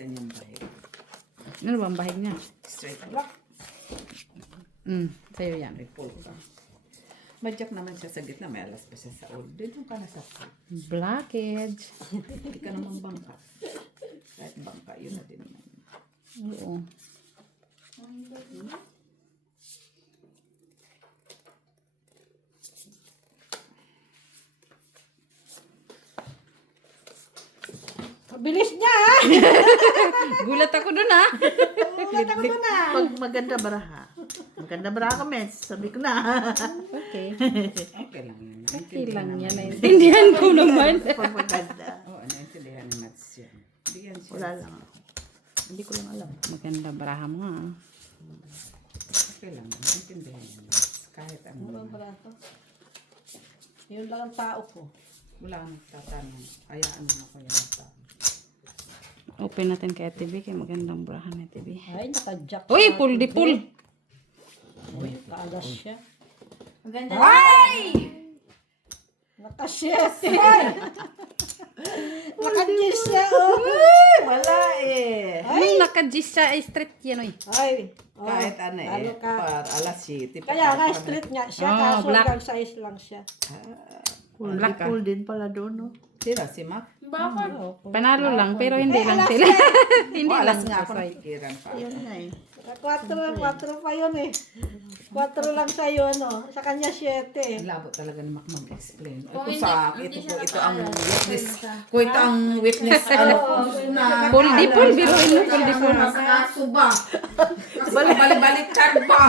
Ganyan bahig. Ano ba ang bahig niya? Straight black. Sa'yo yan. May pull ka. Madyak naman siya sa gitna. May alas pa siya sa ulo. Dito ka na sa pull. Blockage. Hindi ka naman bangka. Kahit bangka, yun na din naman. Oo. Bilis niya ha! Gulat ako dun ah. Ulat ako doon ha! Pag maganda baraha. Maganda baraha ka, Mets. Sabi ko na. Okay. Okay lang yun. Okay lang yan. Naintindihan ko naman. Pag maganda. Oo, naintindihan ni Mats yan. Bigyan siya. Wala lang. Hindi ko lang alam. Maganda baraha mo ah. Okay lang. Naintindihan niya. Kahit ano. Ano ba ito? Yun lang ang tao ko. Wala kang tatanong. Hayaan mo ako yung tao. Open natin kay TV. Kaya magandang barahan ni TV. Ay, naka-jack. Uy, pull di pull. Uy, kaalas siya. Maganda. Naka-shete. Naka-gis siya, oh. Wala eh. Nung naka-G siya, ay straight yan oy. Ay. oh, Kahit ano eh. lalo ka. Para alas 7. Kaya nga, street nga siya. Oh, Kaso black. hanggang size lang siya. Black ah. Pool din pala doon, no? Sila si Mac. Panalo lang, pero hindi lang sila. Hindi Oh, lang alas nga ako sasay. nakikiran pa. Yun na eh. 4 pa yun eh. 4 lang sa'yo, ano. Sa kanya 7 eh. Ang labo talaga ni Mac mag-explain. Ito hindi- sa hindi ito siya po, ito ang nakaalam. witness. Kung ito ang witness, ano po, na. Pull di pull, biruin mo pull di pull. Kaso ba? Kasi balik-balik ba?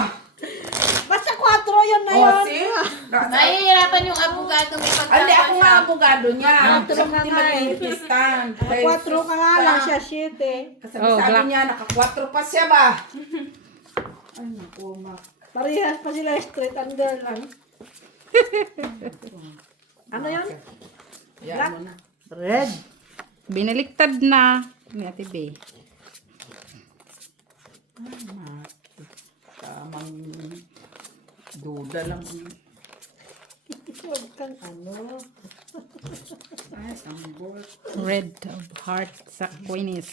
Basta 4 yun na yun. O, see? Mahihirapan yung abogado mo pag Hindi, ako nga abogado niya. Kasi hindi mag-iipistan. 4 ka nga lang siya, 7. Kasi Oh, sabi black. niya, naka-4 pa siya ba? Ay, naku, Mac. Parehas pa sila straight and girl lang. Ano yun? Yan mo na. Red. Binaliktad na ni Ate B. Ay, Mac. Tamang duda lang. Huwag kang ano. Ay, ang bolt. Red of heart sa Queenies.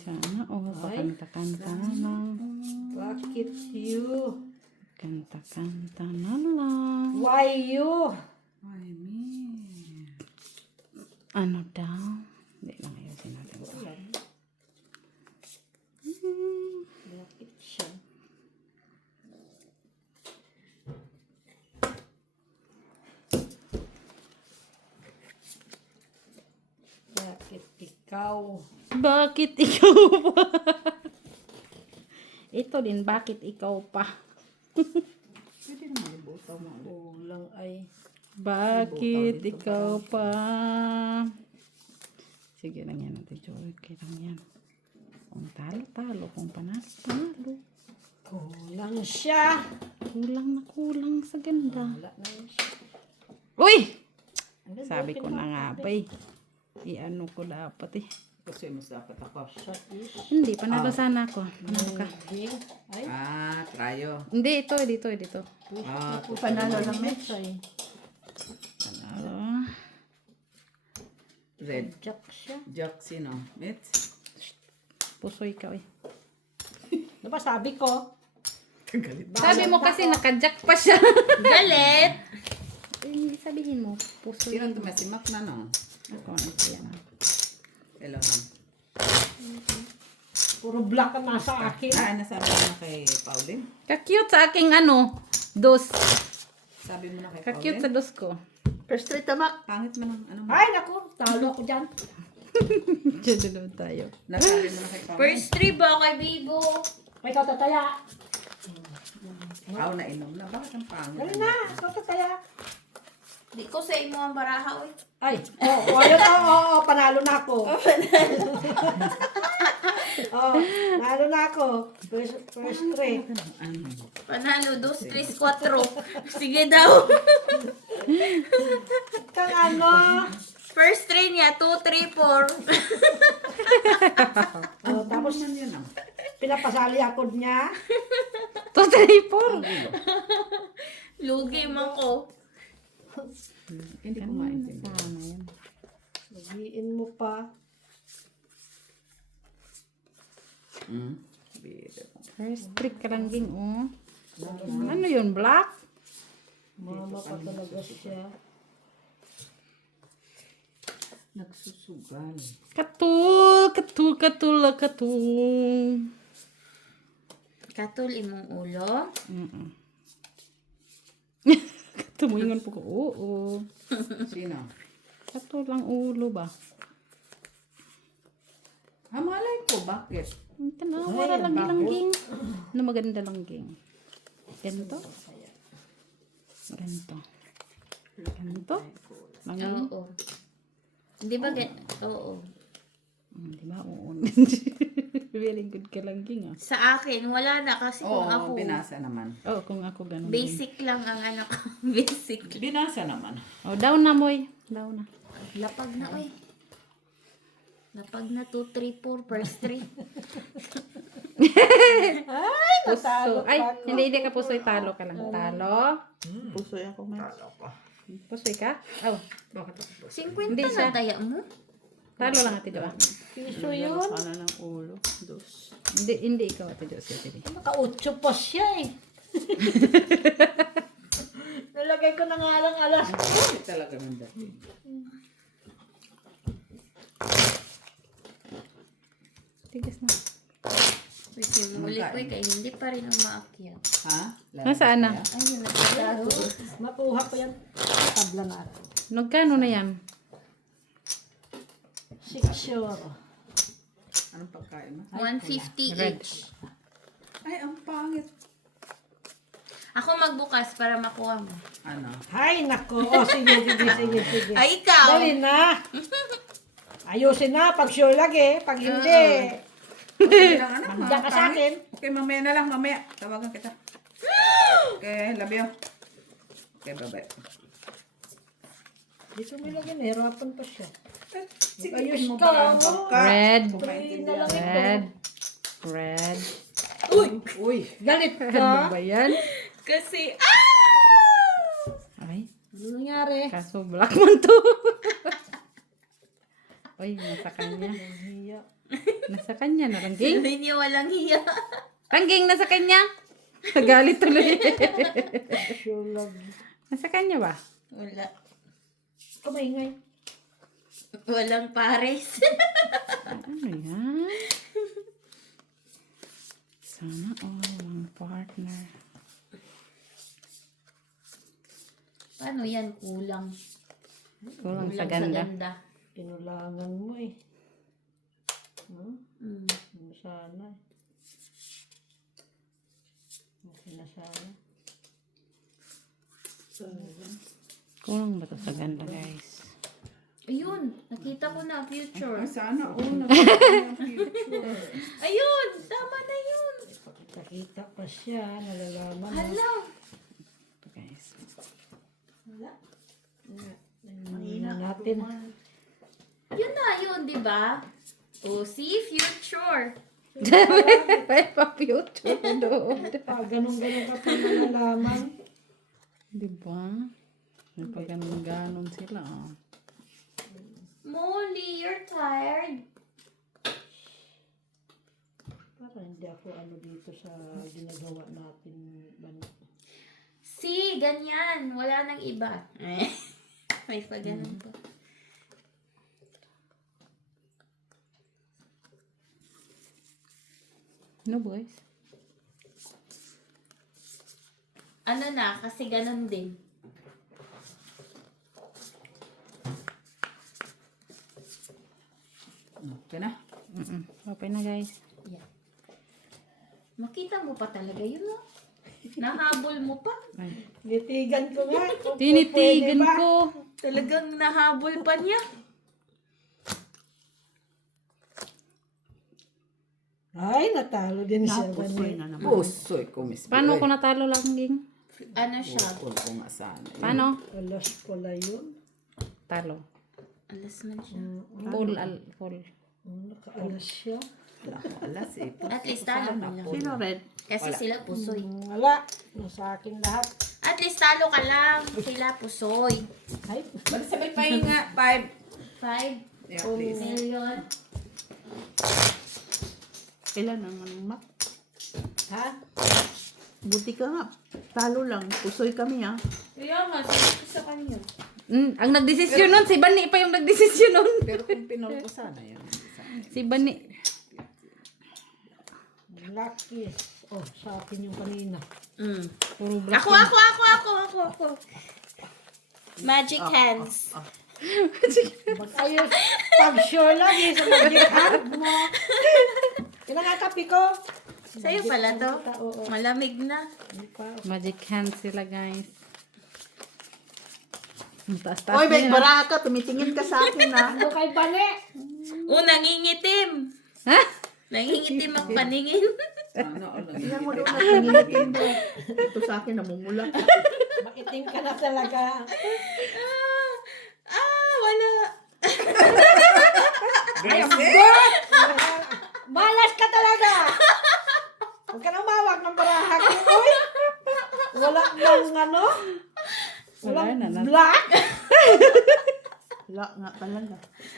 Sana pakanta-kanta na lang. Bakit you? Kanta-kanta na lang. Why you? Ay, me. Ano daw? Hindi lang ayusin natin ito. Bakit siya? Bakit ikaw? Bakit ikaw pa? Ito din, bakit ikaw pa? Pwede naman yung botaw mo. Kulang ay. Bakit ikaw pa? Sige lang yan natin, Joy. Okay lang yan. Kung talo-talo, kung panalo-talo. Kulang siya. Kulang sa ganda. Wala na yun siya. Uy! Sabi ko na nga ba eh. I-ano ko dapat eh. Kasi mas dapat ako. Siya is. Hindi, panalo sana ako. Panalo ka. Bing. Ay. Ah, tryo. Hindi, dito. Ah, Panalo ng Mets. Ay. Panalo. red. Jack siya. Jack, sino? Mitz? Puso ikaw eh. Diba sabi ko? Galit. Sabi mo kasi naka-jack pa siya. galit. Eh, sabihin mo, puso Sino yun. ito? Si Mac na, no? Ako, ano yan. Hello. Puro black ang nasa akin. Ah, nasabi mo na kay Pauline? Ka-cute sa aking ano, dos. Sabi mo na kay Ka-cute sa Pauline? dos ko. First straight tamak. Pangit mo ng ano mo? Ay, naku. Talo ako dyan. Diyan naman tayo. Nasabi mo na kay Pauline? First three ba kay Bibo? May ikaw tataya. Aw, nainom na. Bakit ang pangit? Dali na. Ikaw tataya. Di ko sa imo ang baraha, oy. Ay. Ayun. Oo, panalo na ako. Oh, panalo na ako. First three. Ano? Panalo, 2, 3, 4. Sige daw. Kang ano. First three niya, 2, 3, 4. Oh, tapos Ano yun ah? pinapasali ako niya. 2, 3, 4. Lugi man ko. Hindi ko maintindihan. Sana yan. Lagiin mo pa. Bida. First trick kalangging, oh. Ano yun, black? Mama pa talaga siya. Nagsusugal. Katul. Katul imong ulo. Tumingon po ko, oo. Sino? Katul lang ulo ba? Malay ko, bakit? Ito na, wala lang langging. Ano maganda langging? Ganito? Ganito. Ganito? Langging? Oo. Hindi ba Oo. Di ba? Oo. Very good ka langging, ah. Sa akin, wala na kasi Oo, kung ako, binasa naman. Oo, kung ako ganun. basic lang ang anak ko. Basic. Binasa naman. Oh, down na, moy. Down na. Lapag na, oy. Lapag na 2, 3, 4, first 3. Puso. Ay, hindi ka puso'y talo ka lang. Talo. Pusoy ako, men. Puso'y ka? Oh, 50 Hindi na siya. taya mo. talo lang ati doa. Piso yun. Ano ng ulo? Dos. Hindi ikaw ati doa siya. Naka-8 pa siya eh. Nalagay ko na nga lang alas. Hindi talaga ng dati. Tigas na. Kasi muli ko kaya hindi pa rin ang maakyat. Ha? Nasaan na? Ayun, nagkataro. Makuha ko yan. Tabla na rin. Nagkano na yan? 6 sure. Anong pagkain mo? 150 Red. each. Ay, ang pangit. Ako magbukas para makuha mo. Ano? Hay, nako. O, sige. Ay, ikaw! Dali na. Ayusin na. Pag sure lagi. Pag hindi. Okay lang, ano? Diyan ka sa akin. Okay, mamaya na lang, mamaya. Tawagan kita. Okay, love you. Okay, bye-bye. Dito may lagi. Nahirapan pa siya. Sige, Ayos mo ka, ba ang oh. pagka? Red. Kung Three na maintindihan. lang ito. Red. Red. Uy! Galit Ano ka. ba yan? Kasi, Ay, Ano nangyari? kaso black man to. Uy, nasa kanya. Hiya. Nasa kanya na langging. sabi niyo walang hiya. Langging, nasa kanya. Galit tuloy. Sure lagi. Nasa kanya ba? Wala. Kumaingay. Walang pares. Ano yan? Sana all one partner. Paano yan? Kulang. Kulang sa ganda. Pinulangan mo eh. Mm. Ano sana eh. Okay na sana. Kulang ba to sa ganda, guys? Ayun, nakita ko na, future. Sana all na future. Ayun, tama na yun. Pakita pa siya. Nalalaman mo. Hala. Ito, guys. Mahina natin. Yun na yun, di ba? Oh, see, future. May pa-future doon. Ganun-ganun ka pa nalalaman. Diba? May pag-ganon sila. Oh. Molly, you're tired. Parang hindi ako ano dito sa ginagawa natin. See, ganyan. Wala nang iba. May pa ganun pa. No, boys? Ano na, kasi ganun din. Okay na? Okay na, guys. Yeah. Makita mo pa talaga yun, no? Nahabol mo pa. Ay. Nitigan ko nga. kung Tinitigan pwede ba. ko. Talagang nahabol pa niya. Ay, natalo din siya. Pusoy na naman. Pusoy ko, Miss Paano Boy. ko natalo langging? Ano siya? Pupul ko nga sana. Paano? Alas pala yun. Talo. Alas man siya. Full. Nakaalas siya. Alas eh. At least talo ka lang. Sino red? Kasi sila pusoy. Wala. Nasa akin lahat. At least talo ka lang. Sila pusoy. Ay, Balik sabay pa nga. 5. 5 Yeah, please. million. Kailan ang anong mak? ha? Buti ka nga. Talo lang. Pusoy kami ah. Kaya nga, sabi sa kanya. Ang nagdesisyon nun, si Bani pa yung nagdesisyon nun. Pero kung pinol ko sana yun. Si Bani. Lucky. Oh, sa akin yung kanina. Puro black. Ako. Magic hands. Mag-ayos. Pag sure lang eh, sa magic hand mo. Kinakakapi ko. Sa'yo pala to. Oo. Malamig na. Magic hands sila, guys. Ang taas-taas Oy, na may yun, baraha ka. Tumitingin ka sa akin ah. Ano kay Bane? Nangingitim. Ha? Nangingitim ang paningin. Tingnan mo doon na tingin doon. Ito sa akin namumula. Maitim ka na talaga. Wala. Malas ka talaga! Huwag ka nang mawag ng baraha ko. Uy! Wala nang ano? Wala na. Black? Wala nga talaga.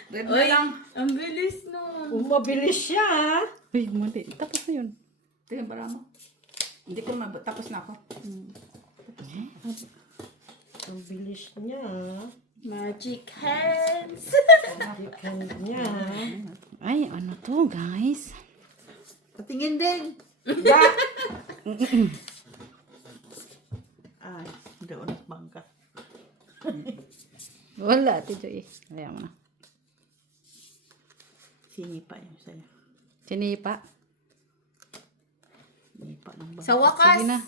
Red na lang. Ang bilis nun. Mabilis siya ha? Uy, mali. Tapos na yun. Tingnan bara mo. Hindi ko tapos na ako. Ang bilis niya. Magic hands. Magic hand niya. Ay, ano to, guys? Patingin din. Black! Ay, hindi ako nagbangka. Wala, Ate Joy. Kaya mo na. Sinipa yung sa'yo. Sinipa. Sinipa ng bangka. Sa wakas. Sige na.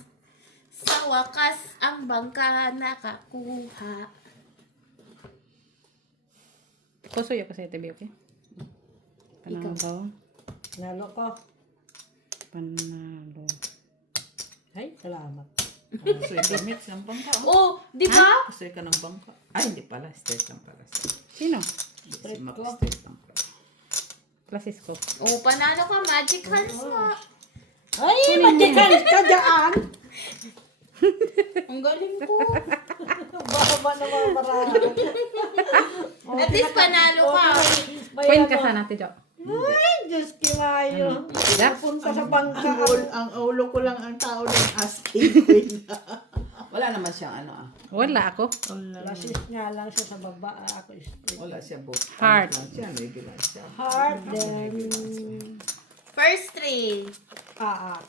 Sa wakas, ang bangka nakakuha. Pusoy ako sa TV, okay? Panalo. Lalo ko. Panalo. Ay, salamat. Pusoy gamit sa bangka. Oh, di ba? Pusoy ka ng bangka. Ay, hindi pala. Straight lang pala. Sino? Si Mac straight lang pala. Klasis ko. Oh, panalo ka. Magic hands nga. Ay, matikan ka dyan! Ang galing ko. Baba na mga baraha. At least panalo ka. Queen ka sana, Ate Jo. Ay, Diyos kimayo. Jack? Punta sa bangka. Ang ulo ko lang ang tao ng asking queen. Wala naman siyang ano ah. Wala ako. Lasis nga lang siya sa baba. Ako straight. Wala siya both. Heart. Ano lang siya, regular siya. Hard then. First three.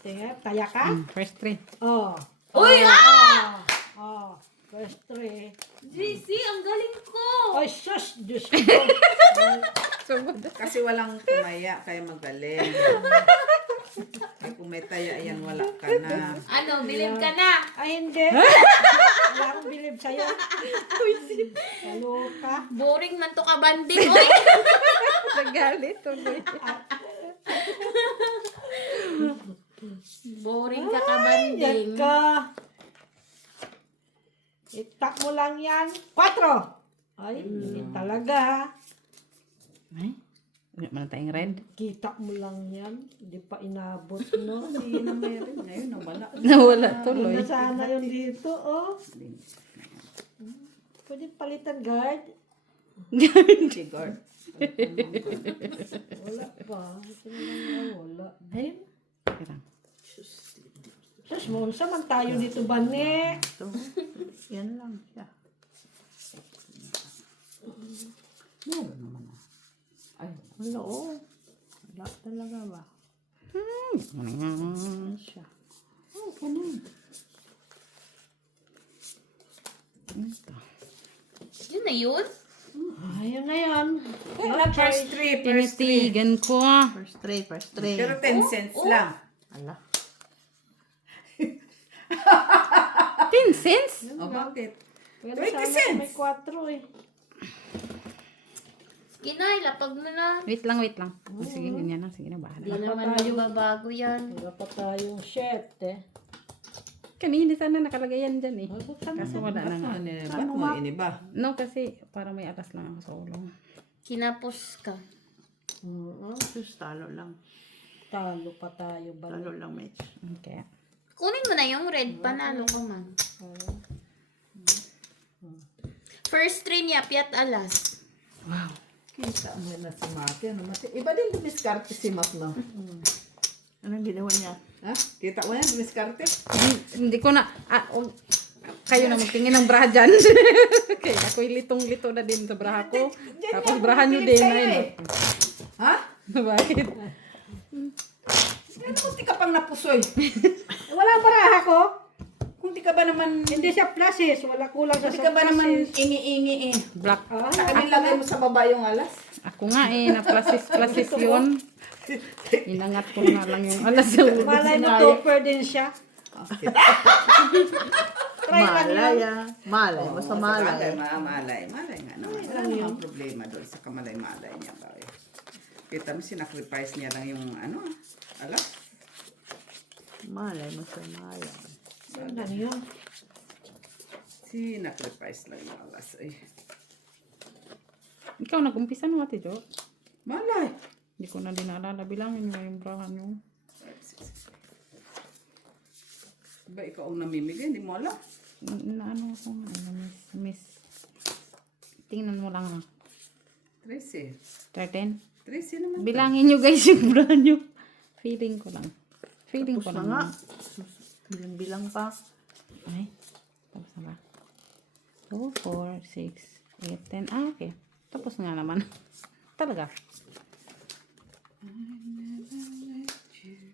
Tingnan. Kaya ka? First three. Oh. Uy, Oh. First three. JC, ang galing ko. Ay, sus! Diyos ko. Kasi walang tumaya, kaya magaling. Ay, kung may taya, ayan, wala ka na. Ano, bilib ka na. Ay, hindi. Wala akong bilib sa'yo. Kaloka. Boring man to ka banding. Oy. Nagalit tuloy. Boring ka ka Yan banding. ka. Itak mo lang yan. 4. Ay, hindi talaga. Ay, wala man tayong red. Kita mo lang yan. Hindi pa inabot, no? Hindi na meron. Ngayon, nawala. Nawala tuloy. Ano sana yun dito, oh. Pwede palitan, guard. Si guard. Wala pa. Ito na lang wala. Din. Tira. Sus, monsa man tayo dito ba, ne? So, yan lang siya. Meron naman ah. Ay, Wala oh. Wala talaga ba? Ano Siya. Yun na yun? Ayun na yan. first three. Tinitigan ko. First tray, first tray. Pero 10 cents lang. Ala. 10 cents? O, bakit? Pwede 20 sana cents. may 4 eh. Inay, lapag mo na. Wait lang. Sige, ganyan na. Sige na, bahala. Di naman magbabago yan. Wala pa tayong shirt eh. Kanina sana nakalagay yan dyan eh. Buksan mo. Kaso wala na nga. Ba't mo iniba? No, kasi para may atas lang ako sa ulo. Kinapos ka. Sus, talo lang. Talo pa tayo ba? Talo lang, Mitch. Okay. Kunin mo na yung red. Panalo ko man. First three niya, Piat Alas. Wow. Kita mo na si Maki. Ano, Mati? Iba din dumiskarte si Mat, no? Anong ginawa niya? Ha? Kita mo yan, dumiskarte? Hindi ko na, kayo na magtingin ng braha dyan. Kaya ako'y litong-lito na din sa braha ko. Tapos braha nyo din. Ayun. Ha? Bakit? Ano kung di ka pang napusoy? Wala baraha ko. Kung di ka ba naman, Hindi siya pluses. Wala kulang sa di ka ba naman pluses. ingi-ingi eh? Black. Sa kanilagay mo sa baba yung alas? Ako nga eh, na-plasis yun. Inangat ko nga lang yung alas sa ulo. Malay mo topper din siya. Try lang yun. Malay mo sa malay. Malay nga naman. Wala namang problema doon sa kamalay-malay niya ba eh. Kita mo, sinacrifice niya lang yung alas. Malay mo sa malay. Ano yun? Sinacrifice lang yung alas eh. Ikaw nag-umpisa no, Ate Jo? Malay. Hindi ko na din naalala. Bilangin mo yung braha nyo. Ba ikaw ang namimigay, hindi mo alam. Ano ako nga, miss. Tingnan mo lang ha. 13. 13. 13 naman. Bilangin nyo guys yung braha nyo. Feeling ko lang. Feeling ko Tapos lang. na nga. Bilang-bilang pa. Ay, tapos na ba? 2, 4, 6, 8, 10. Okay. Tapos nga naman. Talaga.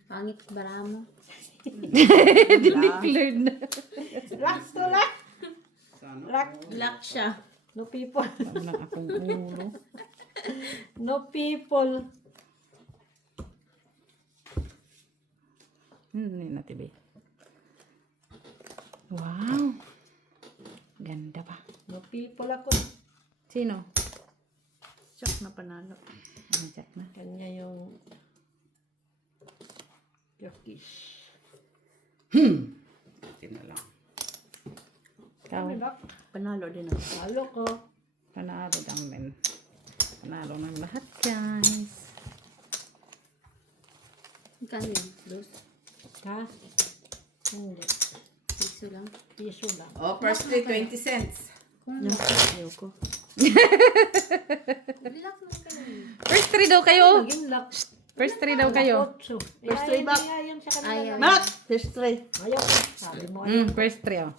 Pangit bara mo. Dineclared na. Lock to lock. Sana. Black siya. No people. Walang akong ulo. No people. Hindi na tibi. Wow. Ganda pa. No people ako. Sino? Check na panalo. Ano, check na. Kanya yung Turkish. Akin na lang. Ikaw. lock. Panalo din ako. Talo ko. Panalo lang din. Panalo ng lahat guys. Magkano yun? Dos? Ha? Hindi. Piso lang. Piso lang. Oh, first 20 cents. Kung Ayoko. black lang kayo. First 3 daw kayo. Naging lock. First 3 daw kayo. Otso. First three back. Ayaw sa kanila. Ayaw. Mat! There's three. Ayaw. Sabi mo. First 3 oh.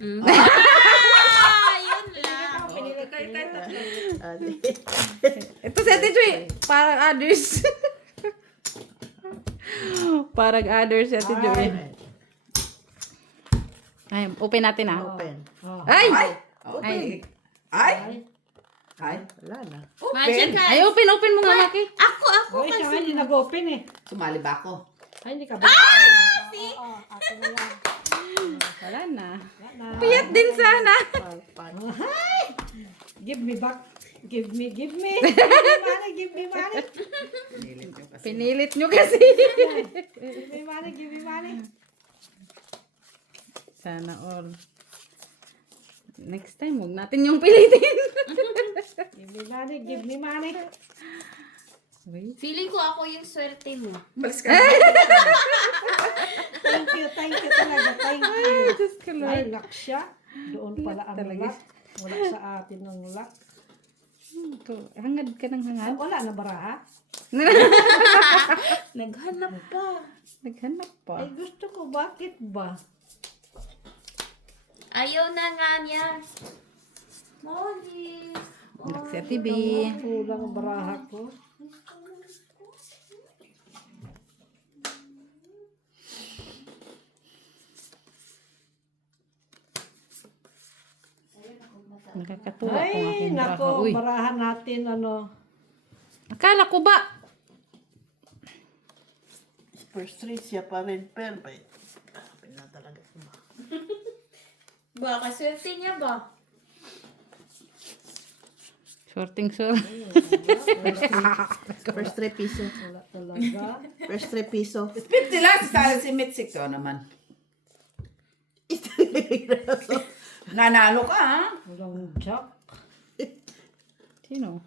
Yun lang. Pinili kayo. Ate. Ito si Ate Joy. Parang others. Parang others si Ate Joy. Ay, open natin ah. Open. Oh. Ay! Okay. Ay! Ay! Wala na. Magic Open! hands. Ay, open mo nga, Maki. Ako Ay, siya kasi. hindi nag-open eh. Sumali ba ako? Ay, hindi ka ba? Oo, ako na lang. Wala na. Wala na. Piyat din sana. Give me back. Give me. Give me money, give me money. Nilit yung kasi. Pinilit nyo kasi. Give me money, give me money. Sana all. Next time, huwag natin yung pilitin. Give me money, give me money. Wait. Feeling ko ako yung swerte mo. Balis ka. Thank you talaga. Thank you. Diyos ko, Ay, Lord. luck siya. Doon pala ang Talaga. luck. Wala sa atin ng luck. Hangad ka ng hangad. Wala na baraha? Naghanap pa. Naghanap pa. Ay, gusto ko. Bakit ba? Ayaw na nga niya. Molly. Anak si Ate B. Kulang ang baraha ko. Nakakatuwa kung Ay, aking braha. nako. Uy, Barahan natin, ano. akala ko ba? First three siya pa rin. Pero, hanapin na talaga siya. Baka swerte niya ba? Sorting sir. First three piso. Wala talaga. First three piso. 50 lang sa si Mexico naman. Nanalo ka, ha? Walang jack. Sino?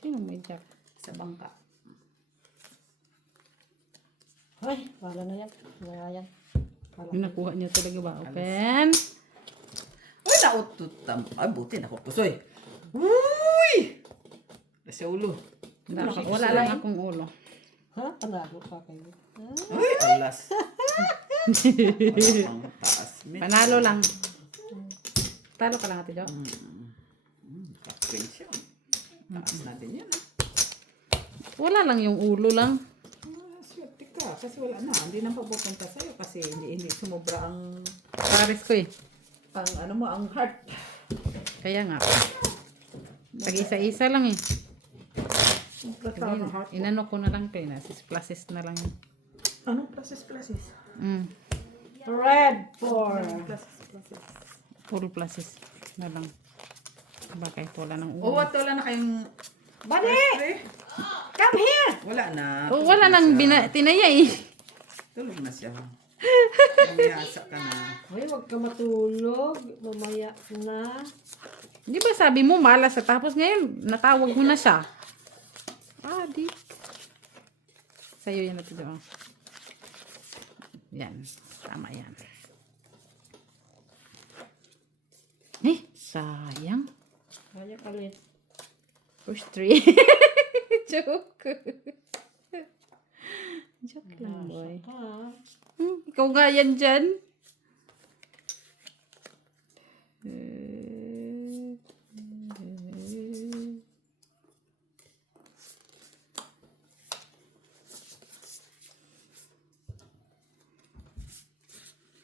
Sino may jack? Sa bangka. Ay, wala na yan. Wala yan. Yung nakuha niya talaga ba? Open. Uy, naututam. Ay, buti, nakukusoy. Uy! Sa ulo. Wala lang akong ulo. Ha? Panalo pa kayo. Uy, alas. Ang taas. Panalo lang. Talo ka lang, Ate Jo. Ka-queen siya. Taas natin yan, ha? Wala lang yung ulo lang. Swerte ka. Kasi wala na. Hindi na papupunta sa'yo. Kasi hindi sumobra ang Pares ko eh. ano mo, ang heart. Kaya nga. Tag-isa-isa lang eh. Ang heart. Inano ko na lang ito eh. Pluses na lang yun. Anong pluses? Red 4. Full pluses na lang. Bakit wala ng O, ulo. wala na kayong... Buddy! Eh, Come here! wala na. Oh, wala nang tinaya eh. Tulog na siya. Umiyasa ka na. Ay, huwag ka matulog. Mamaya na. Di ba sabi mo malas sa tapos ngayon natawag mo na siya. Di. Sa'yo yan natin doon. Yan. Tama yan. Sayang. Kaya kalit. Push 3. Joke. Joke lang, boy. Ha? Ikaw nga yan dyan.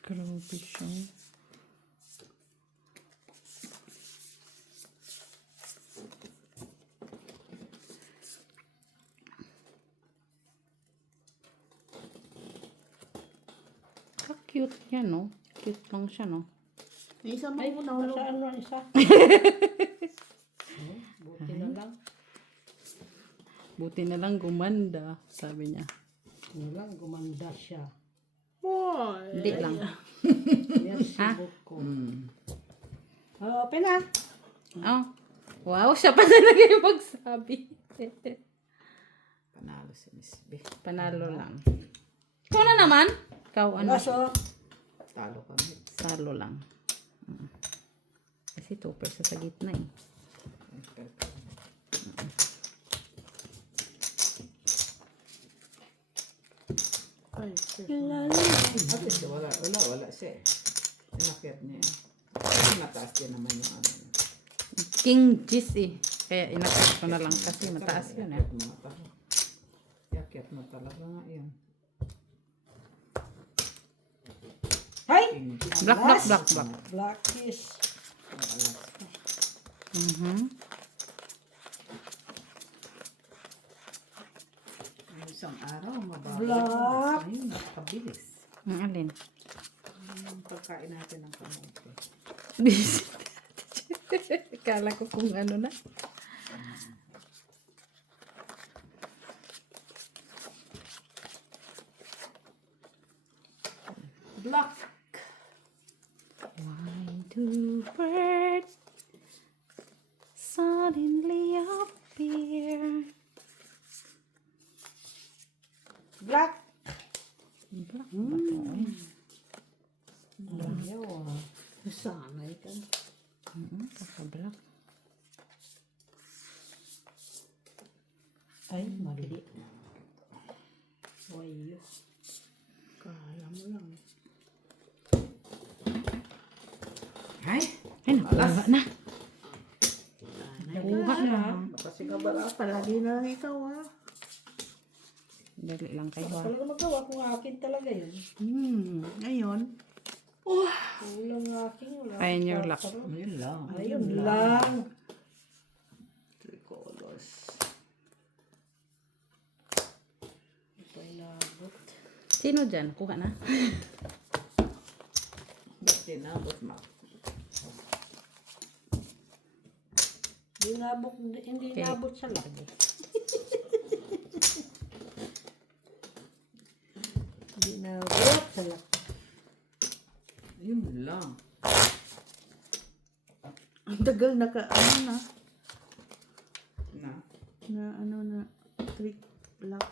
Grabe siya. Cute niya, no? Cute lang siya, no? Isa mo Ay, muna. saan na isa? Buti na lang. Buti na lang gumanda, sabi niya. Wala, gumanda siya. Hindi lang. Yan Ha? sibuk ko. Hmm. Open na. Oh. Wow, siya pa talaga yung magsabi. Panalo si Miss B. Panalo lang. Ikaw na naman. Ikaw ano? Laso. Talo kami. Salo lang. Kasi topper siya sa gitna eh. Ay, At least wala siya eh. Inakyat niya eh. Kasi mataas din naman yung ano. King G's eh. Kaya inakit ko na lang kasi mataas yun eh. Iakyat mo talaga nga yun. Hay! Black, black, black, black. Black kiss. Isang araw, mababa. Black. Ayun, nakakabilis. Ang alin? Yung pagkain natin ng kamote. Kala ko kung ano na. Black. Why do birds suddenly appear? Black. Black. Ayaw ah. Sanay ka. Kaka-black. Ay, mali. Wayo. Kala mo lang. Ay, Ay, nakuha na. Nakuha na. Kasi nga bala, palagi na lang ikaw ha. Dali lang kayo. Talaga magawa kung akin talaga yun. Ngayon. Walang akin. Wala. Try your luck. ayun lang. Ayun lang. 3 colors. Ito ay labot. Sino dyan? Kuha na. Ba't tinabot mo? Hindi nabot sa lagi. Hindi nabot sa lagi. Ayun lang. Tagal na trick lock.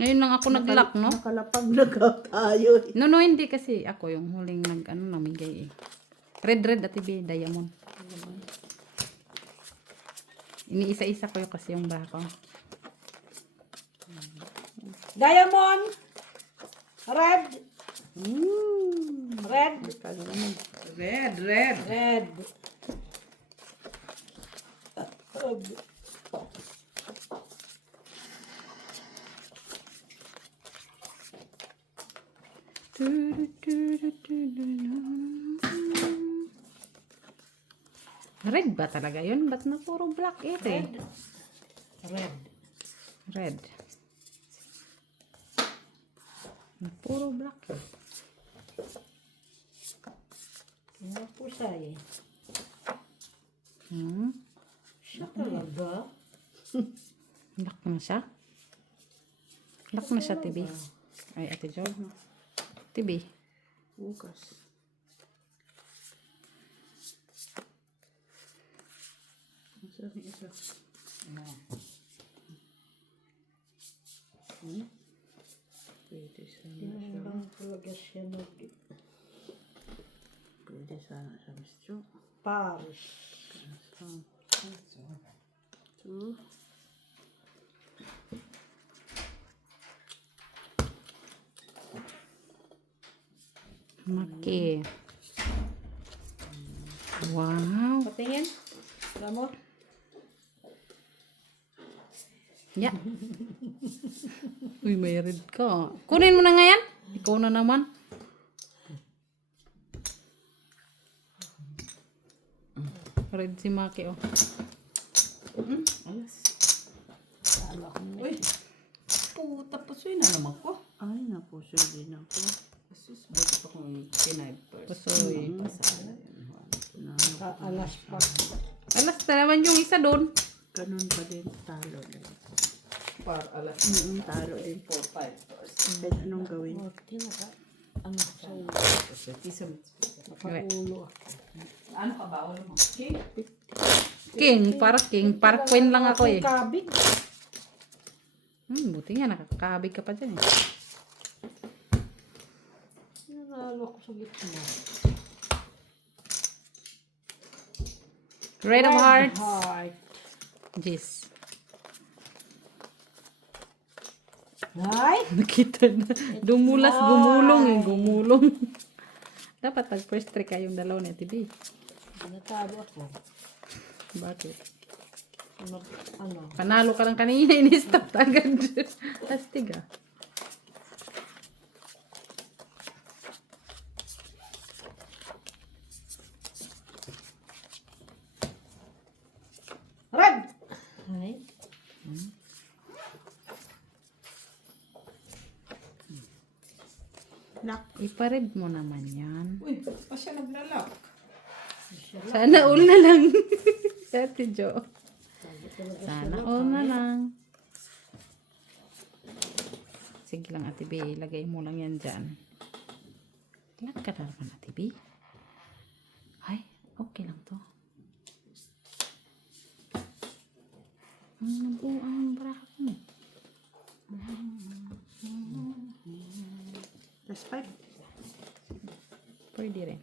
Ngayon lang ako nag-lock, no? Nakalapag na tayo. No, hindi kasi ako yung huling namigay eh. Red at ibi, diamond. Iniisa-isa ko yung kasi yung bako. Diamond. Red. Red. Red. Red. Red ba talaga yun? Ba't na puro black eh? Red. Red. Puro black eh. Ano po siya eh? Siya talaga? Lock na siya? Lock na siya, Tibi. Ay, Ate Jo. Tibi. Bukas. Isa. Pwede sana siya. Ang talaga siya Pwede sana siya, Miss Jo. Paris. Two. Maki. Wow. Patingin. Alam mo? Ya. Uy, may red ka. Kunin mo na nga yan. Ikaw na naman. Red si Maki, oh. Alas. Uy. Puta, pasuy na naman ko. Ay, napuso din ako. Asus, buti pa kung pinay first. Pasoy. Pasala yun. Alas pa. Alas na naman yung isa doon. Ganun pa din, talo din. Par alas. Talo din. 4, 5 first. Then, anong gawin? Ano sa Okay. ulo? Ano ka ba? Ulo mo? Okay. King. Para queen lang ako eh. Kabig. Buti nga, nakakabig ka pa dyan eh. Nanalo ko sa gitna. Red of hearts. Heart. Yes. Ay! Nakita na. Dumulas, gumulong. Dapat tag first trick kayong dalaw ni TV. Natalo ako. Bakit? Ano? Panalo ka lang kanina, in-stop agad. Astig ah. Red! Ay. Ipared mo naman yan. Uy, pa siya naglalak. Sana all na lang. Ate Jo. Sana all na lang. Sige lang, Ate B. Lagay mo lang yan dyan. Ilan ka na naman, Ate B? Ay, okay lang to. Nabuo ang braha ko. Last 5. Pwede rin.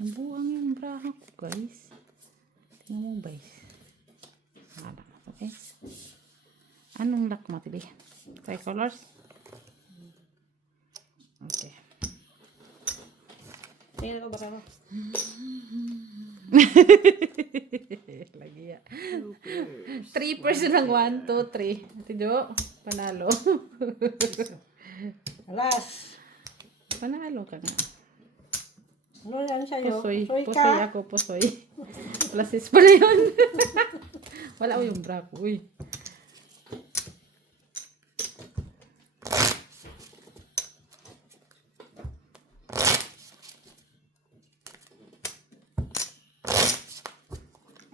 Nabuang yung braha ko, guys. Tingnan mo, guys. Wala na to, guys. Anong lock mo, Tibi? Tricolors? Okay. Tingnan ko ba ka? Lagi ya. 3 person ng 1, 2, 3. Ate Jo, panalo. Alas! Panalo ka nga. Ano yan sa'yo? Pusoy. Soy Pusoy ka? ako, pusoy. Plasis pala yun. Wala ko yung bra ko. Uy.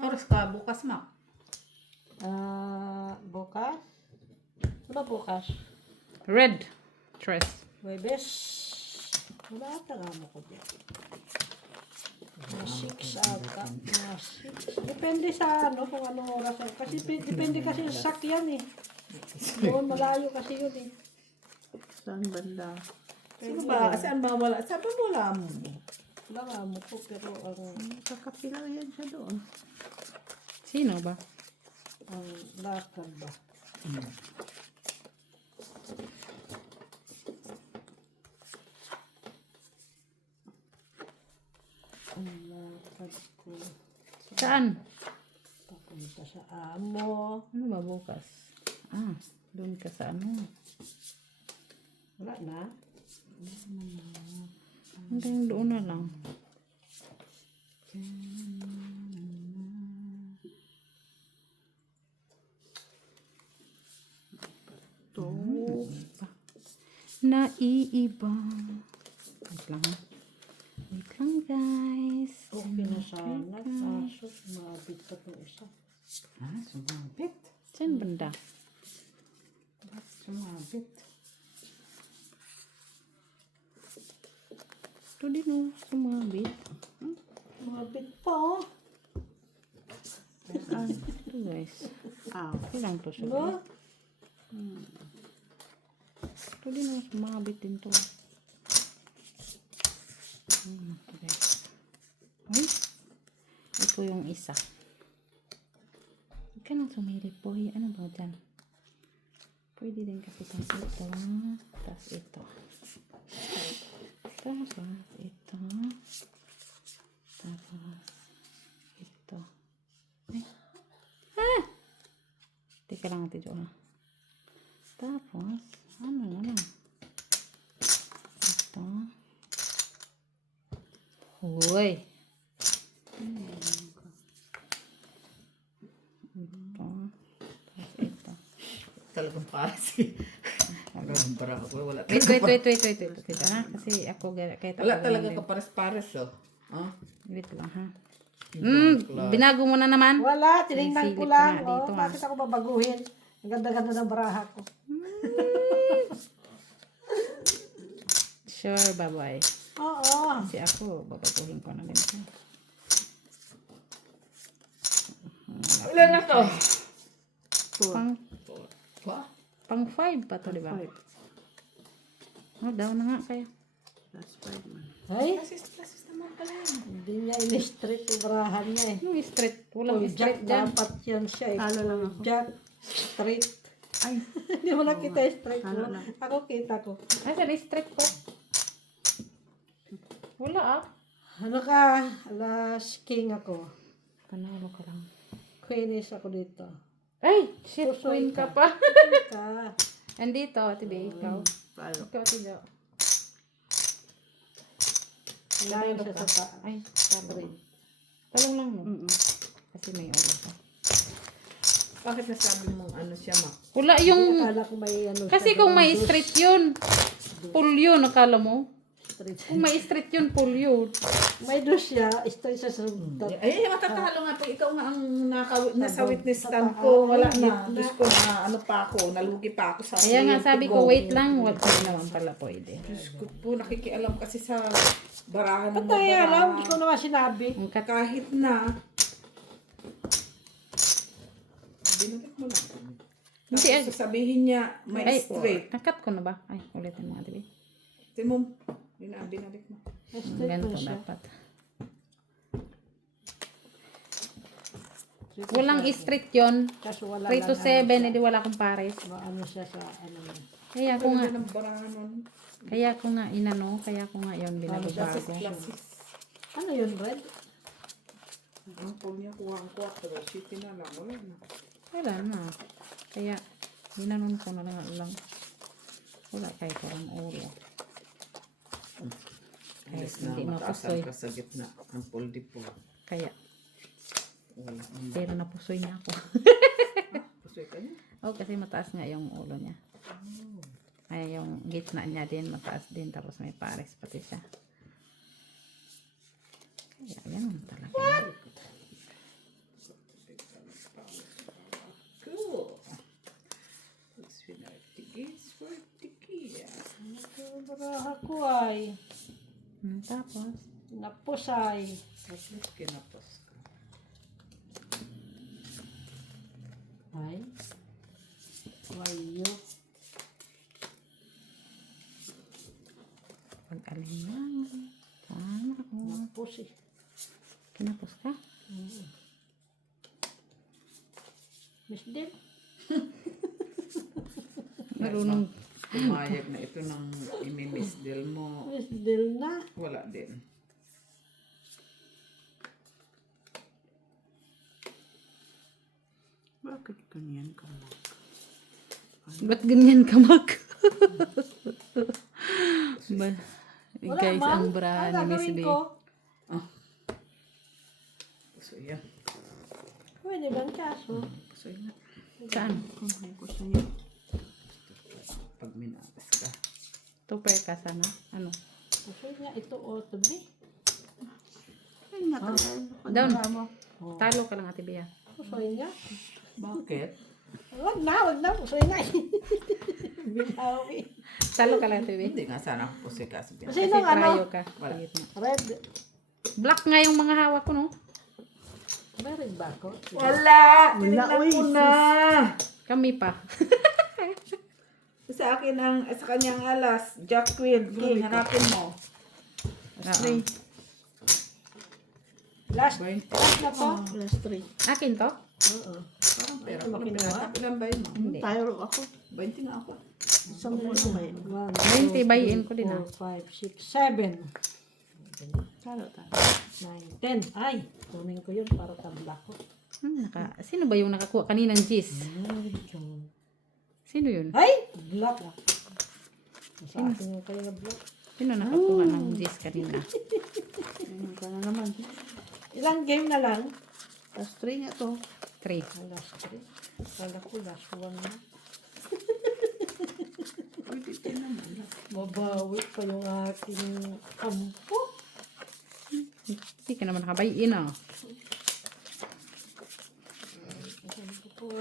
Oras ka, bukas ma. Bukas? Ano ba bukas? Red. Tres. Webes. Wala ata nga mo ko dyan. Mga 6 ata. Mga 6. Depende sa ano kung anong oras. Kasi depende kasi sa sakyan eh. Doon malayo kasi yun eh. Saan banda? Sino ba? Saan ba wala? Saan ba wala mo? Wala nga mo po pero ang Kakapila yan siya doon. Sino ba? lakad ba? Ang lakad ko. Saan? Papunta sa amo. Ano ba bukas? Doon ka sa ano? Wala na. Hanggang doon na lang. Naiiba. Wait lang ha. Wait lang guys. Okay na sana. Kaso sumabit pa itong isa. Sumabit. Saan banda? Sumabit. Ito din oh. Sumabit. Sumabit pa oh. Ito guys. Okay lang to siya. Ano? Ito din oh. Sumabit din to. Ito guys. Ay. Ito yung isa. Huwag ka nang sumilip po. Ano ba dyan? Pwede din kasi tas ito. Tas ito. Tapos ito. Tapos ito. Ay. Teka lang natin dyan. Tapos, ano na lang. Ito. Hoy. Ito. Tapos ito. Talagang parasi. Ang bara ako. Wala Wait. Ha? Kasi ako, kahit ako. Wala talaga ganun din. kapares-pares oh. Wait lang ha. Binago mo na naman. Wala, tinignan ko Silip lang. ka nga dito, Oh, bakit ako babaguhin? Ang ganda-ganda ng baraha ko. Sure, bye-bye. Oo. Kasi ako, babaguhin ko na din ito. Wala na to. Pang 5 pa to, di ba? Oh, down na nga kaya. Ay, Lasis naman pala yun. hindi niya in-straight yung barahan niya eh. Yung straight, walang Oh, straight Jack dyan. dapat yan siya eh. Talo lang ako. Jack, straight. Ay. Hindi mo lang kita straight. Ako kita ko. Ay, saan straight ko? Wala ah. Ano ka? Alas king ako. Panalo ka lang. Queenish ako dito. Ay, shit, Pusoy queen ka ka. pa. Ka. Andito, Ate Bea, ikaw. Palo. Ikaw, Ate Jo. Layo siya sa ta. Ay, talong. Talong lang mo. Kasi may ulo ka. Bakit nasabi mong ano siya ma? Wala yung... Akala ko may ano Kasi siya kung doon, may juice. straight yun, pull yun, akala mo? Straight. Kung may straight yun, pull yun. May dos siya, straight siya sa Ay, matatalo nga po. Ikaw nga ang nasa witness stand ko. Wala na. Diyos ko na ano pa ako. Nalugi pa ako sa Kaya nga to sabi go. ko, wait lang, wag pa naman pala pwede. Diyos ko po, nakikialam kasi sa barahan ng Ba't tayo alam? Hindi ko naman sinabi. Ang kat Kahit na. Binalik mo lang. Hindi, Tapos sasabihin niya, may ay, straight. nakat ko na ba? Ay, ulitin mo, Ate Bea. Tingnan mo, binalik mo. Straight Ganito po siya. dapat. Walang straight yun. Kaso wala 3 to lang 7, edi wala akong pares. ano siya sa ano niya. Kaya ko nga, Ng barahan nun. kaya ko nga inano, kaya ko nga yun binabago. Classes. Ano yun, Red? Ang pool niya, kuha ang 4. City na lang. Wala na. Wala na. Kaya, ginanon ko na lang. Wala kayo ko ang ulo. Kaya Alis na hindi mataas mapusoy. ang sa gitna. Ang pool di po. Kaya, Wala. pero napusoy niya ako. Pusoy ka niya. Oh, kasi mataas nga yung ulo niya. Ay, yung gitna niya din, mataas din. Tapos may pares pati siya. Kaya, yan talaga. Cool. It's for tequila. Ang baraha ko ay Tapos, napusay. At least kinapos ka. Ay. Wayo. Pag-alin lang. Sana all. Napos eh. Kinapos ka? Miss Del. Marunong. Pumayag na ito ng imimisdel mo. Miss Del na. Wala din. Bakit ganyan ka mo? Ba't ganyan ka mag? Wala, Guys, ma'am. ang bra ni Miss gagawin B. ko? Gusto yan. Pwede bang kaso? Gusto yan. Saan? Kumain ko sa'yo. Pag minatas ka. Tupper ka sana? Ano? Okay nga, ito o tabi. Down. Talo ka lang, Ate Bea. Usoy nga. Bakit? Wag na. Usoy na. Binawi. Talo ka lang, Ate Bea. Hindi nga sana ako pusoy ka sabihin. Kasi Kasi nung ano, prayo ka. Wala. red. Black nga yung mga hawak ko, no? May red ba ako? Wala! Tinignan ko na! Kami pa. Sa akin ang, sa kanyang alas, Jack Queen, King, hanapin mo. Ashley. Last Bain. na to. Last 3. Akin to? Oo. Parang pera. Ano pera? Ilan ba yun mo? Hindi. Tayo ako. 20 nga ako. Isang mo may 20 buy-in ko din, 4, 5, 6, 7. Kano tayo? 9, 10. Ay, kunin ko yun para tabla ko. Sino ba yung nakakuha kaninang gis? Sino yun? Ay! Black ah. Sa akin yung kaya black. Sino nakakuha ng gis kanina? Kaya naman. Ilang game na lang? Last 3 nga to. 3. Last 3. Kala ko last 1 na. Pwede din naman. Mabawi pa yung aking kampo. Hindi ka naman nakabuy-in, ah.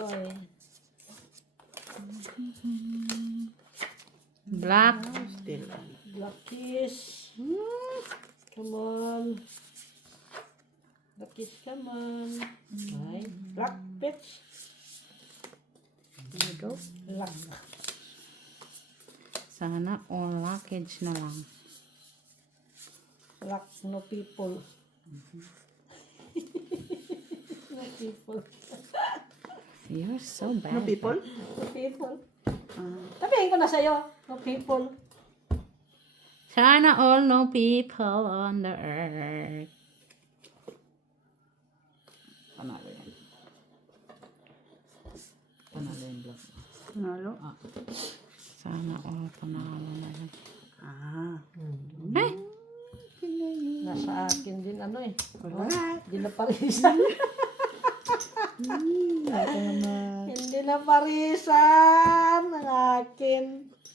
Ay. Black. Black kiss. Come on. Black kiss, come on. Ay. Black pitch. There you go. Black. Sana all luggage na lang. Black, no people. No people. You're so bad. No people? No people. Sabihin ko na sa'yo. No people. Sana all no people on the earth. Panalo yan. Panalo yung black. Nalo? Sana all panalo na lang. Ah. Nasa akin din ano eh. Wala. Hindi na parisan. Ito naman. Hindi na parisan ang akin.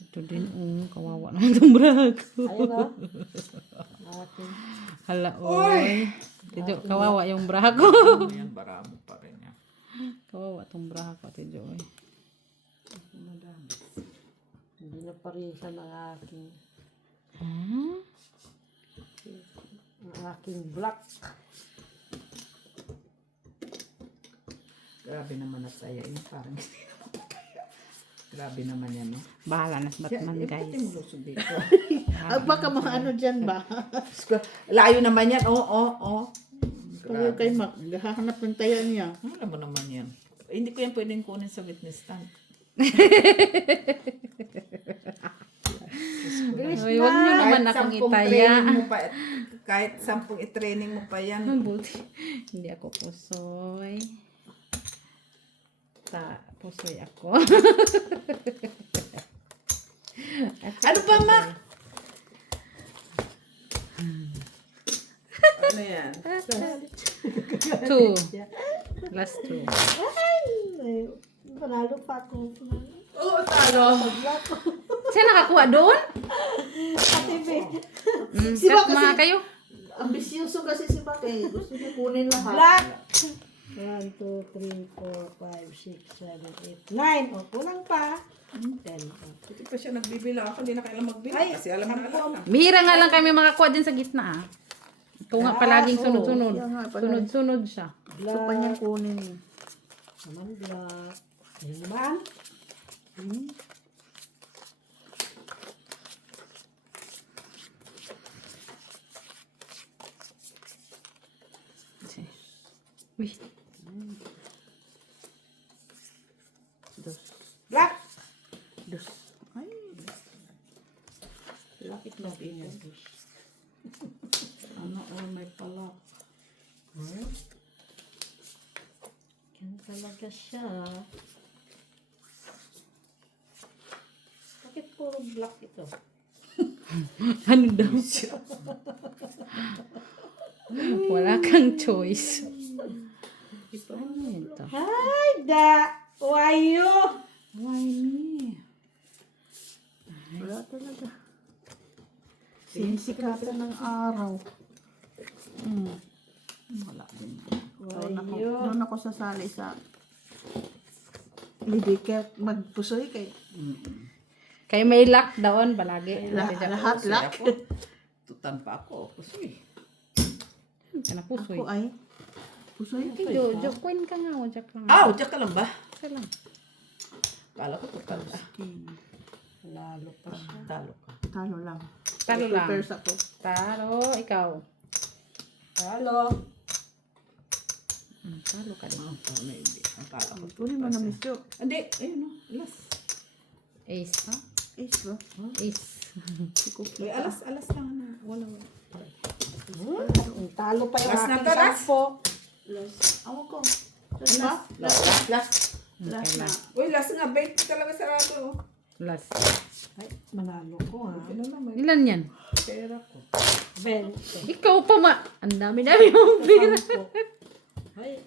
Ito din, kawawa naman itong bra ko. Ayun o. Akin. Hala, oy. Ito, kawawa yung bra ko. Ano yan, baramo pa rin yan. Kawawa itong bra ko, Ate Joy. Hindi na parisan ang akin. Huh? Ang aking black. Grabe naman at saya. Yung parang grabe naman yan, no? Bahala na sa Batman, guys. Pati mo luso dito. Baka mga ano dyan ba? Layo naman yan. Oo. Kaya kayo maghahanap ng taya niya. Alam mo naman yan. Hindi ko yan pwedeng kunin sa witness stand. Uy, huwag niyo naman akong itaya. Kahit 10 i-training mo pa yan. Buti. Hindi ako pusoy. Pusoy ako. Ano pa, Ma? Ano yan? 2. Last 2. Ay, panalo pa ako. Oo, talo. Saan nakakuha doon? Ate B. Cut mga kayo. Ambisyoso kasi si Bak eh. Gusto niya kunin lahat. Black. 1, 2, 3, 4, 5, 6, 7, 8, 9. O, kulang pa. 10. Hindi pa siya nagbibila. Ako hindi na kailan magbila. Ay, Kasi alam na alam na. Bihira nga lang kami makakuha din sa gitna, ah. Ito nga palaging oo. sunod-sunod. Kaya nga pala. Sunod-sunod siya. Gusto pa niyang kunin eh. Naman black. Yan naman. Uy. Black. Dos. Ay, Lapit na din yan. Ano, may pala. Yan talaga siya. Bakit puro black ito? Ano daw? Wala kang choice. Ano ito? Ay, da! Wayo! Why me? wala talaga. Sinisikatan ng araw. Wala din. Doon ako sasali sa hindi ka magpusoy kay Kaya may luck daon palagi. lahat Pusoy lak. ako. Tutan pa ako. Pusoy. Kana pusoy. Ako ay pusoy. Jojo, queen ka nga. Wajak lang. Ah, diyan ka lang ba? Isa lang. Kala ko tutan ka. Lalo pa siya. Talo ka. Talo lang. Talo lang. Prepare sa ko. Talo, ikaw. Halo. Talo ka din. Ano hindi. Ang kala ko. Kunin mo na misyo. Hindi. Ayun o. Alas. Ace. Ha? Ace ba? Ace. May alas lang. Ano. Wala. Talo pa yung Last na aking to, last. sampo. Ako ko. Last. Okay lang. Uy, last nga. 20 talaga sarado. Last. Ay, manalo ko ha. Ano naman. Ilan yan? Pera ko. 20. Ikaw pa ma. Ang dami-dami mong pera. Sampo. Ay.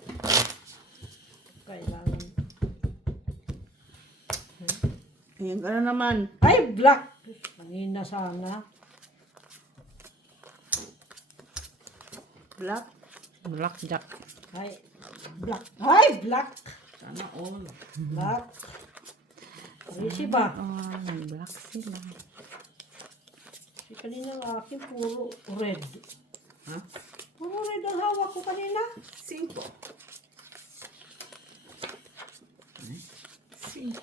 Kailangan. Ayan ka na naman. Ay, black! Kanina sana. Black. Blackjack. Ay, black. Ay, black! Sana all. Black. Easy ba? Oh, may black sila. Si kanina ang akin puro red. Ha? Puro red ang hawak ko kanina. 5. 5.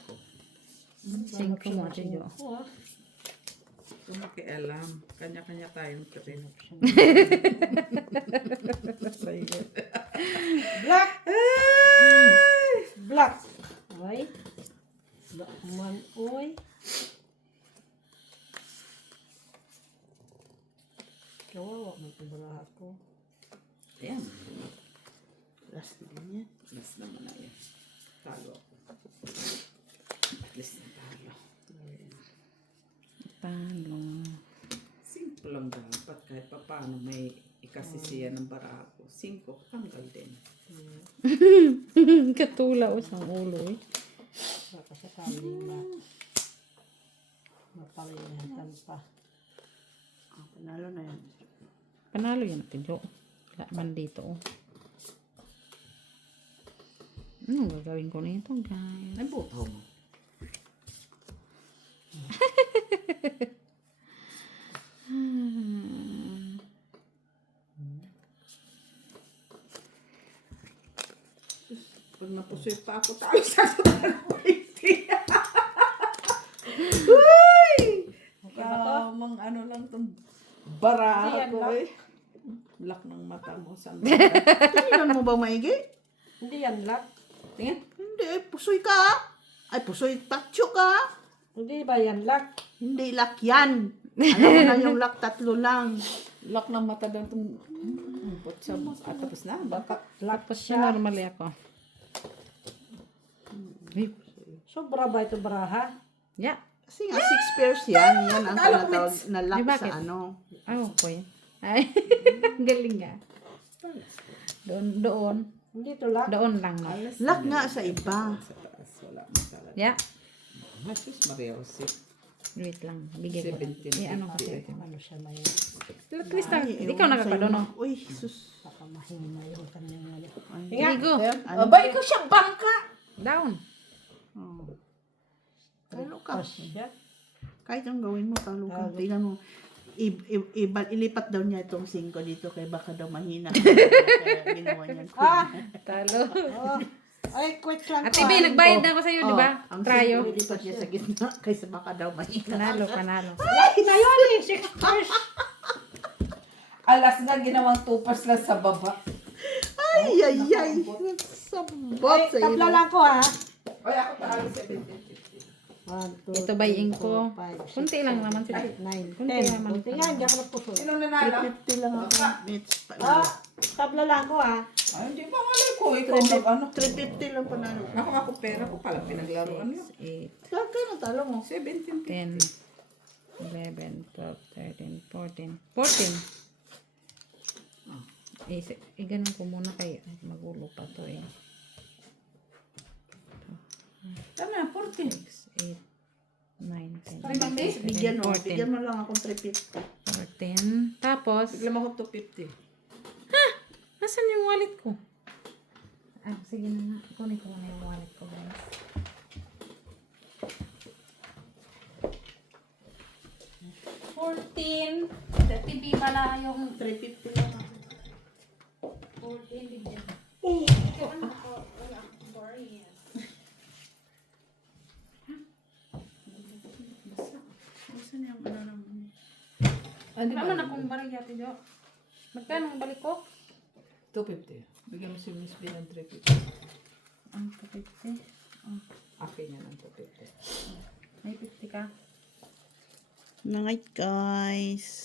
Cinco mo, Ate Jo. Ako ha. Kung makialam, kanya-kanya tayong trip. Black! Black! Ay. Black man, oy. Kawawa mo ito baraha ko. Ayan. Last na din yan. Last naman na yan. Talo ako. At least talo. Talo. Simple lang dapat. Kahit pa paano may ikasisiya ng barako. 5, tanggal din. Katula o sa ulo eh. Baka sa kalima. Mapalinahan pa. Panalo na yan. Panalo yan, Ate Jo. Wala man dito oh. Anong gagawin ko nito, guys? Ay, butaw mo. Pag napusoy pa ako, talo sa Uy! Kamang ano lang itong barako eh. Black ng mata mo. Saan ba? Tingnan mo ba maigi? Hindi yan black. Tingnan. Hindi, pusoy ka. Ay, pusoy tatso ka. Hindi ba yan black? Hindi, lak yan. Alam mo na yung lak, 3 lang. Lock ng mata daw itong sa tapos na. Baka Black Tapos siya. siya normally ako. Ay, Sobra ba ito baraha? yeah. Kasi nga, 6 pairs yan. Yan ang tinatawag na lak Di, bakit? sa ano. Oh, okay. Ay, galing nga. Doon. Hindi ito black. Doon lang. No? Lak nga sa iba. sa taas. Wala mo talaga. Yeah. Jesus Maria Jose. Wait lang. Bigay ko. 17, Eh, ano kasi? Ano siya may Crystal, Ay, ikaw ewan nakakadono. sa'yo. Uy, sus. baka mahina yung kanyang ano. Sige, go. Aba, ikaw siyang bangka. Down. Oh. Talo ka. Siya. Kahit ang gawin mo, talo ka. Tingnan mo. ilipat daw niya itong 5 dito kay baka daw mahina. Kaya ginawa niya. Talo. Oh. Ay, quick lang Ate B, nagbayad na ako sa'yo, di ba? Ang Trayo. 5 ilipat niya sa gitna kaysa baka daw mahina. Panalo, panalo. Ay, na yun eh. 6 first. Alas nga ginawang tupas lang sa baba. Ay, ay, ay. Sabot Ay, sa tabla iyo. lang ko ha. Oy, ako talo 17.50. 1, 2, Ito bayin ko. Kunti lang naman sila. 9, Kunti 10. naman. Kunti nga, hindi ako nagpusoy. Sino nanalo? 350 lang ako. Mitch pa. Ah, tabla lang ko ha. Ay, hindi pa malay ko. Ikaw nag ano. 350 lang panalo. Ako pera ko pala pinaglaruan niyo. 8, Kaya talo mo. 17. 10, 11, 12, 13, 14. 14. Ganun ko muna kaya magulo pa to eh. Tama, 14. 8, 9, 10, Ay, mami, bigyan mo. 14. Bigyan mo lang akong 350. 14. Tapos, Bigla mo ko 250. nasan yung wallet ko? Ah, sige na nga. Kunin ko muna yung wallet ko, guys. Sa TV pala yung 350 lang ako. 14. Bigyan. Saan yung ano naman? Ano na kung balik yata Jo? Magkano ang balik ko? 250. Bigyan mo si Miss B ng 350. Ang 250. Akin yan ang 250. May 50 ka. Night, guys.